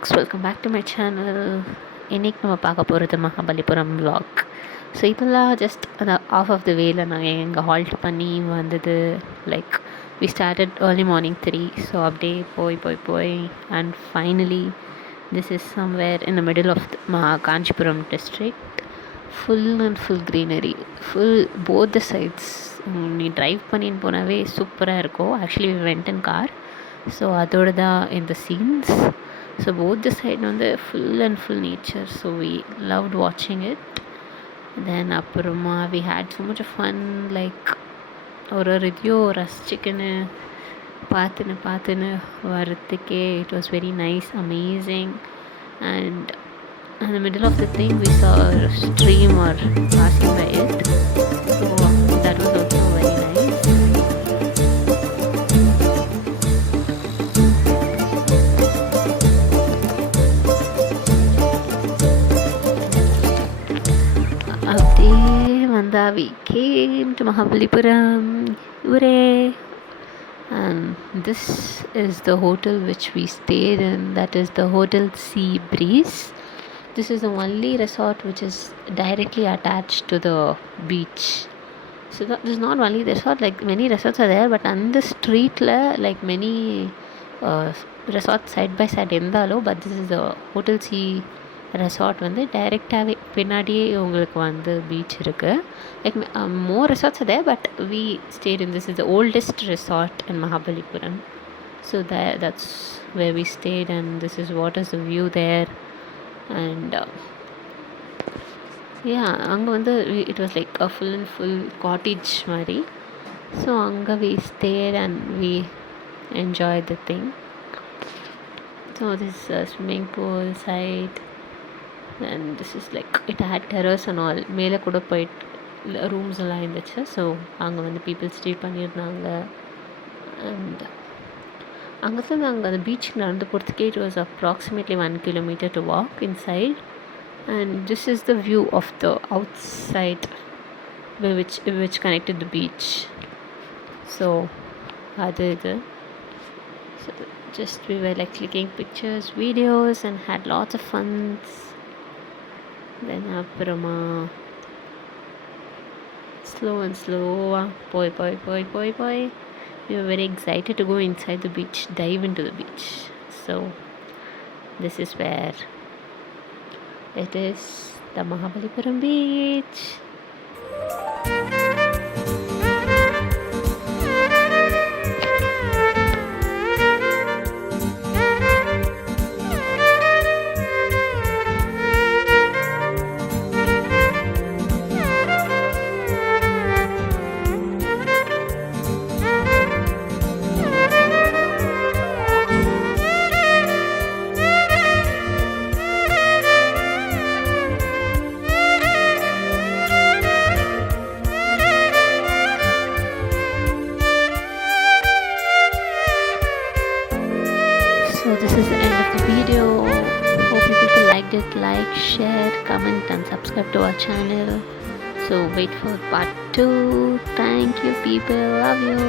folks, welcome back to my channel. இன்னைக்கு நம்ம பார்க்க போகிறது மகாபலிபுரம் vlog. ஸோ இதெல்லாம் ஜஸ்ட் அந்த ஆஃப் ஆஃப் த வேல நாங்கள் எங்கள் ஹால்ட் பண்ணி வந்தது. Like we started early morning 3. So அப்படியே போய் and finally this is somewhere in the middle of Kanchipuram district. Full and full greenery, full both the sides. நீ ட்ரைவ் பண்ணின்னு போனாவே சூப்பராக இருக்கும். Actually we went in car. So அதோடு தான் இந்த scenes. So both the side வந்து full and full nature. So we loved வாட்சிங் இட். தென் அப்புறமா we had so much of fun. Like ஒரு இதையோ ரசிச்சுக்கின்னு பார்த்துன்னு வரத்துக்கே it was very nice, amazing. And in the middle of the thing we saw a stream or passing by it. So that was also very nice. Update Vanda, we came to Mahabalipuram. Hooray! And this is the hotel which we stayed in. That is the Hotel Sea Breeze. This is the only resort which is directly attached to the beach. So this is not only the resort, like many resorts are there, but on the street like many resorts side by side endalo, but this is the Hotel Sea resort வந்து டைரெக்டாகவே பின்னாடியே உங்களுக்கு வந்து பீச் இருக்குது. Like more resorts are there, but we stayed in this is the oldest resort in Mahabalipuram. So that's where we stayed, and this is what is the view there. And அங்கே வந்து it was like a full and full cottage மாதிரி. So அங்கே we stayed and we enjoy the thing. So this swimming pool side and this is like it had terrace and all. மேலே கூட போயிட்டு ரூம்ஸ் எல்லாம் இருந்துச்சு. ஸோ அங்கே வந்து பீப்புள் ஸ்டே பண்ணியிருந்தாங்க. அண்ட் அங்கேருந்து அங்கே அந்த பீச்சுக்கு நடந்து போகிறதுக்கே it was approximately 1 kilometer to walk inside. And this is the view of the outside which connected the beach. So அது இது. So just we were like clicking pictures, videos and had lots of fun. Then அப்புறமா slow போய் we were very excited to go inside the beach, dive into the beach. So this is where it is, the Mahabalipuram beach. So this is the end of the video. Hope you people liked it. Like, share, comment and subscribe to our channel. So wait for part 2. Thank you people. Love you.